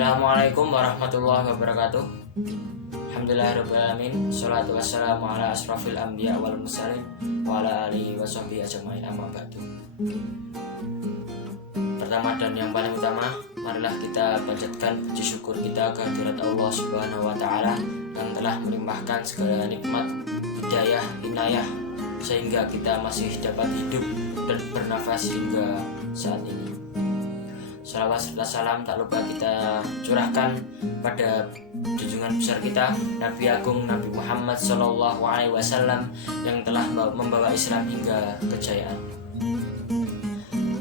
Assalamualaikum warahmatullahi wabarakatuh. Alhamdulillahirrahmanirrahim. Salatu wassalamu ala asrafil anbiya wal mursalin wa ala alihi wa sahbihi ajma'in, amma ba'du. Pertama dan yang paling utama, marilah kita panjatkan puji syukur kita kehadirat Allah Subhanahu wa taala yang telah melimpahkan segala nikmat, hidayah, inayah sehingga kita masih dapat hidup dan bernafas hingga saat ini. Salawat serta salam tak lupa kita curahkan pada junjungan besar kita, Nabi Agung Nabi Muhammad SAW yang telah membawa Islam hingga kejayaan.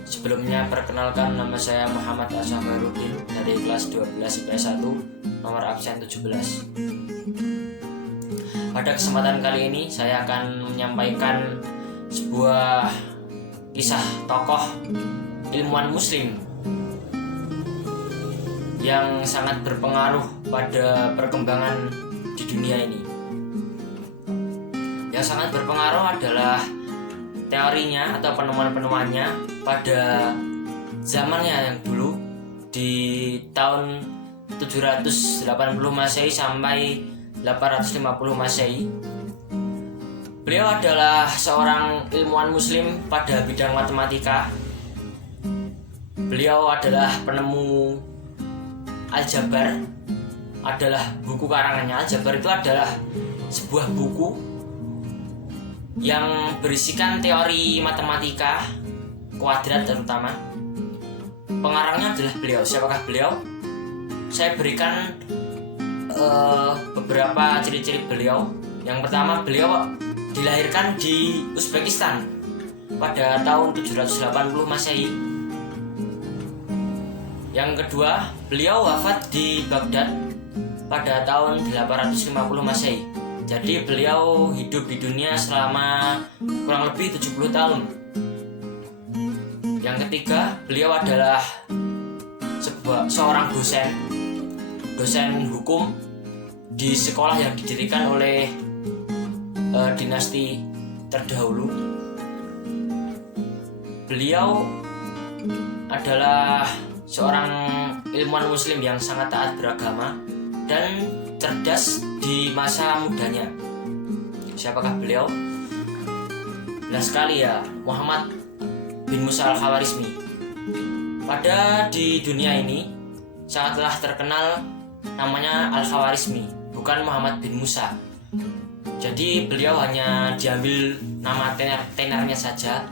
Sebelumnya perkenalkan, nama saya Muhammad Asa Khairuddin dari kelas 12 IPS 1, nomor absen 17. Pada kesempatan kali ini saya akan menyampaikan sebuah kisah tokoh ilmuwan muslim yang sangat berpengaruh pada perkembangan di dunia ini. Yang sangat berpengaruh adalah teorinya atau penemuan-penemuannya pada zamannya yang dulu di tahun 780 Masehi sampai 850 Masehi. Beliau adalah seorang ilmuwan muslim pada bidang matematika. Beliau adalah penemu Aljabar, adalah buku karangannya. Aljabar itu adalah sebuah buku yang berisikan teori matematika, kuadrat terutama. Pengarangnya adalah beliau. Siapakah beliau? Saya berikan beberapa ciri-ciri beliau. Yang pertama, beliau dilahirkan di Uzbekistan pada tahun 780 Masehi. Yang kedua, beliau wafat di Baghdad pada tahun 850 Masehi. Jadi beliau hidup di dunia selama kurang lebih 70 tahun. Yang ketiga, beliau adalah seorang dosen hukum di sekolah yang didirikan oleh dinasti terdahulu. Beliau adalah seorang ilmuwan muslim yang sangat taat beragama dan cerdas di masa mudanya. Siapakah beliau? Jelas sekali ya, Muhammad bin Musa al-Khawarizmi. Pada di dunia ini sangatlah terkenal namanya Al-Khawarizmi, bukan Muhammad bin Musa. Jadi beliau hanya diambil nama tenernya saja,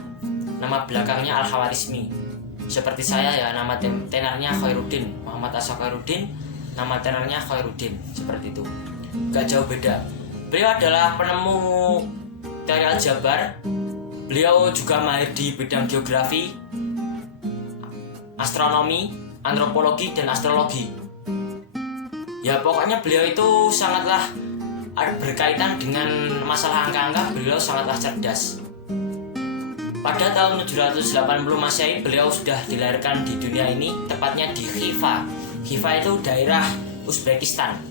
nama belakangnya Al-Khawarizmi. Seperti saya ya, nama tenernya Khairuddin, Muhammad Asa Khairuddin, nama tenernya Khairuddin, seperti itu. Gak jauh beda. Beliau adalah penemu teori aljabar. Beliau juga mahir di bidang geografi, astronomi, antropologi, dan astrologi. Ya pokoknya beliau itu sangatlah berkaitan dengan masalah angka-angka. Beliau sangatlah cerdas. Pada tahun 780 Masehi beliau sudah dilahirkan di dunia ini, tepatnya di Khiva. Khiva itu daerah Uzbekistan.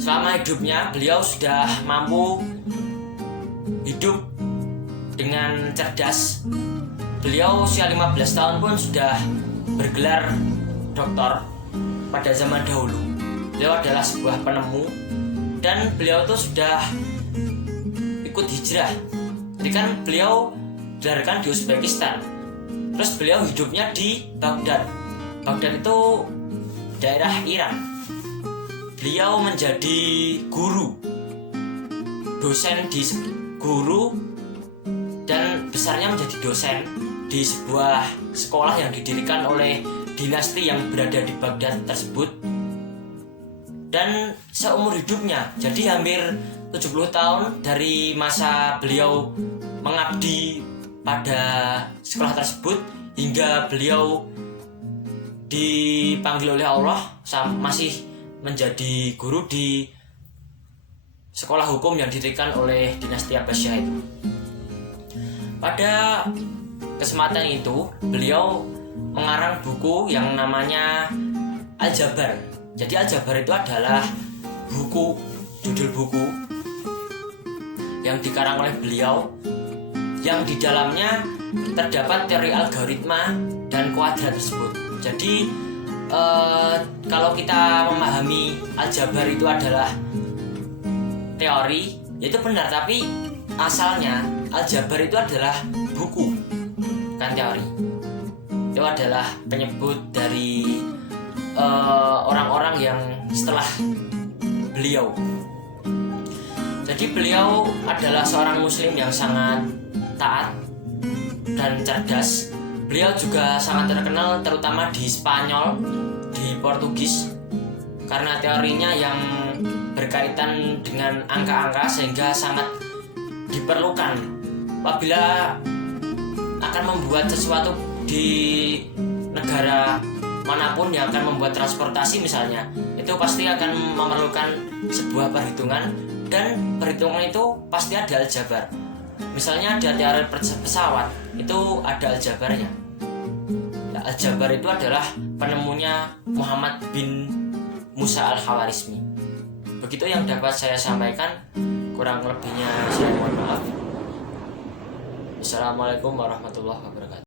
Selama hidupnya beliau sudah mampu hidup dengan cerdas. Beliau usia 15 tahun pun sudah bergelar doktor pada zaman dahulu. Beliau adalah sebuah penemu dan beliau itu sudah ikut hijrah. Jadi kan beliau dilahirkan di Uzbekistan, terus beliau hidupnya di Baghdad. Baghdad itu daerah Iran. Beliau menjadi guru dan besarnya menjadi dosen di sebuah sekolah yang didirikan oleh dinasti yang berada di Baghdad tersebut. Dan seumur hidupnya, jadi hampir 70 tahun dari masa beliau mengabdi pada sekolah tersebut hingga beliau dipanggil oleh Allah masih menjadi guru di sekolah hukum yang didirikan oleh dinasti Abbasiyah itu. Pada kesempatan itu beliau mengarang buku yang namanya Aljabar. Jadi Aljabar itu adalah judul buku yang dikarang oleh beliau, yang di dalamnya terdapat teori algoritma dan kuadrat tersebut. Jadi kalau kita memahami aljabar itu adalah teori, itu benar, tapi asalnya aljabar itu adalah buku, bukan teori. Itu adalah penyebut dari orang-orang yang setelah beliau. Jadi beliau adalah seorang muslim yang sangat taat dan cerdas. Beliau juga sangat terkenal terutama di Spanyol, di Portugis, karena teorinya yang berkaitan dengan angka-angka, sehingga sangat diperlukan apabila akan membuat sesuatu di negara manapun yang akan membuat transportasi misalnya. Itu pasti akan memerlukan sebuah perhitungan, dan perhitungan itu pasti ada aljabar. Misalnya ada teori pesawat, itu ada aljabarnya. Nah, aljabar itu adalah penemunya Muhammad bin Musa al-Khawarizmi. Begitu yang dapat saya sampaikan, kurang lebihnya saya mohon maaf. Assalamualaikum warahmatullahi wabarakatuh.